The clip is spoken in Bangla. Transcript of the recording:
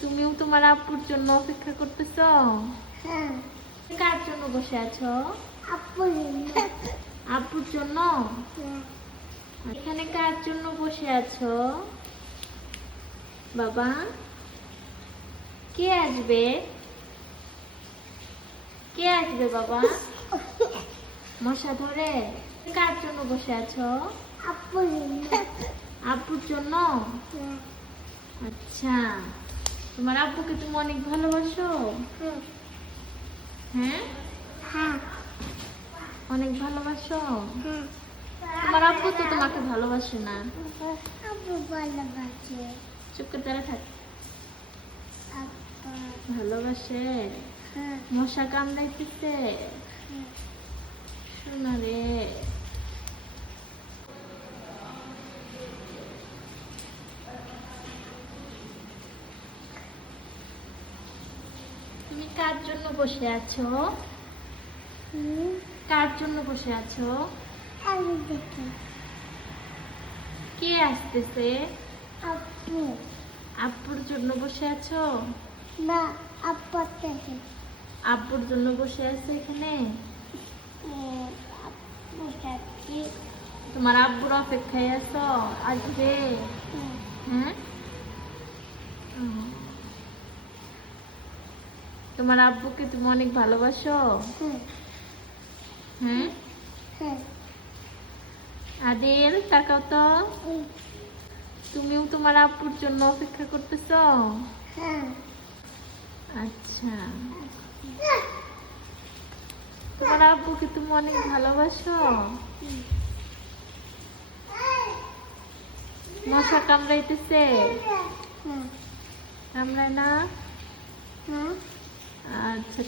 তুমিও তোমার আপুর জন্য অপেক্ষা করতেছ? হ্যাঁ। কার জন্য বসে আছো? আপু আব্বুর জন্য? এখানে কার জন্য বসে আছো? বাবা কে আসবে? কে আসবে বাবা? মশা ধরে। কার জন্য বসে আছো? আপু আব্বুর জন্য? আচ্ছা। তোমার আব্বুকে তুমি অনেক ভালোবাসো? হ্যাঁ? হ্যাঁ অনেক ভালোবাসো? হ্যাঁ তোমার আব্বু তো তোমাকে ভালোবাসে না। আপু ভালোবাসে। চুপ করে দাঁড়া থাক। ভালোবাসে? হ্যাঁ। মশা কামড়াইতেছে? শোনা রে। তুমি কার জন্য বসে আছো? কার জন্য বসে আছো? আমি দেখি। কে আসতেছে? আপু আব্বুর জন্য বসে আছো? না আপু থেকে আব্বুর জন্য বসে আছে এখানে? থেকে তোমার আব্বুর অপেক্ষায় আছো? আসবে? হ্যাঁ। তোমার আব্বুকে তুমি অনেক ভালোবাসো? হ্যাঁ। হ্যাঁ হ্যাঁ। আদিল তাকাও তো। তুমিও তোমার আব্বুর জন্য অপেক্ষা করতেছো? হ্যাঁ। আচ্ছা। তোমার আব্বুকে তুমি অনেক ভালোবাসো? মশা কামড়াইতেছে? হ্যাঁ। কামড়ায় না? হ্যাঁ আচ্ছা